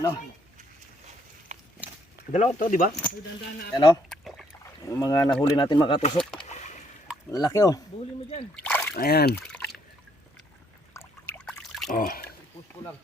Ano? Dalawa to, di ba? Ano? Yung mga nahuli natin makatusok. Lalaki oh. Huli mo dyan. Ayan. Oh. Push ko lang.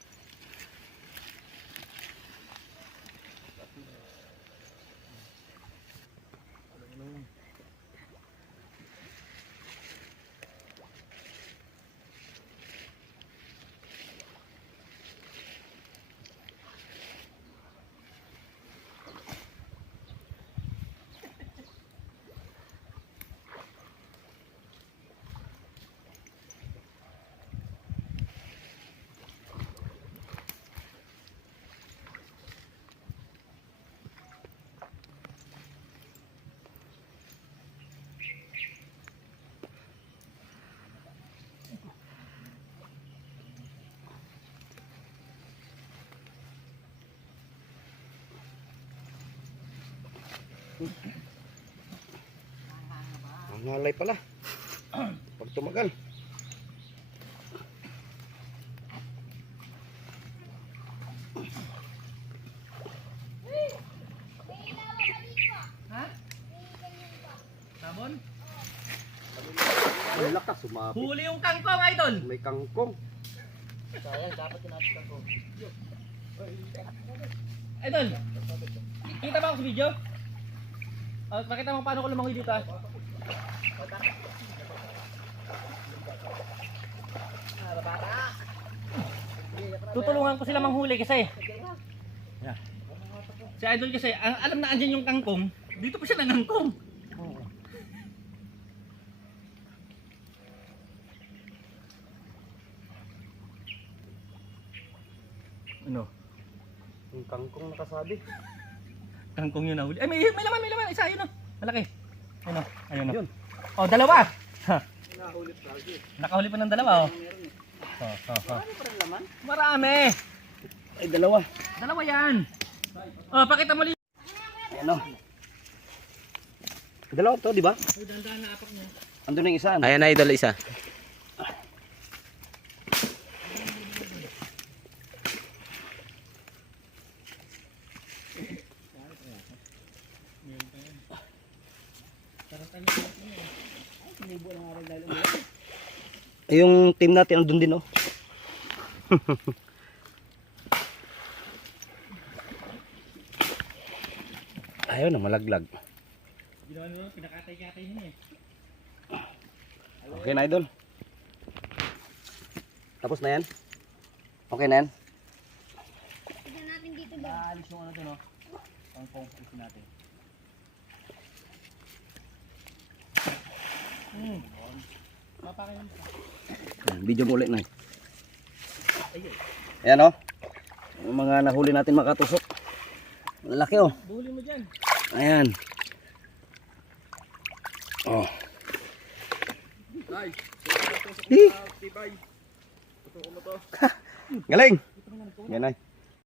Ang halay pala. Pag tumagal. Sabon? Ang lakas sumabi. Huli yung kangkong, idol. May kangkong. Idol, kita ba ako sa video? Oh, pakita mo paano ko lumangoy dito ah. Tutulungan ko sila manghuli kasi. Yeah. Si Idol kasi, ang, alam na andyan yung kangkong, dito pa siya nangangkong. Ano? Yung kangkong nakasabi. Kangkong yun nahuli. Ay, may, may laman, may laman. Isa, ayun o. Malaki. Ayun o. Ayun o. Yun. Oh, dalawa. Ha. Nakahuli pa ng dalawa oh. Oh, oh, oh. Marami. Ay, dalawa. Dalawa yan. Oh, pakita mo li. Ayan oh. Dalawa to, di ba? Dandaan na apak mo. Andun yung isa. ano? Ayan na idol isa. Ay, yung team natin andun din oh. Ayaw na malaglag. Ginawa nyo, pinakatay-katay nyo eh. Okay na idol. Tapos na yan? Okay na yan? Naalis yung ano dun oh. Kangkong, alisin natin. Hmm. Papakin mo. Ayan, Video mo ulit na eh. Ayan oh. Yung mga nahuli natin makatusok. Lalaki oh. Huli mo dyan. Ayan. Oh. Di. Galing. Yan ay.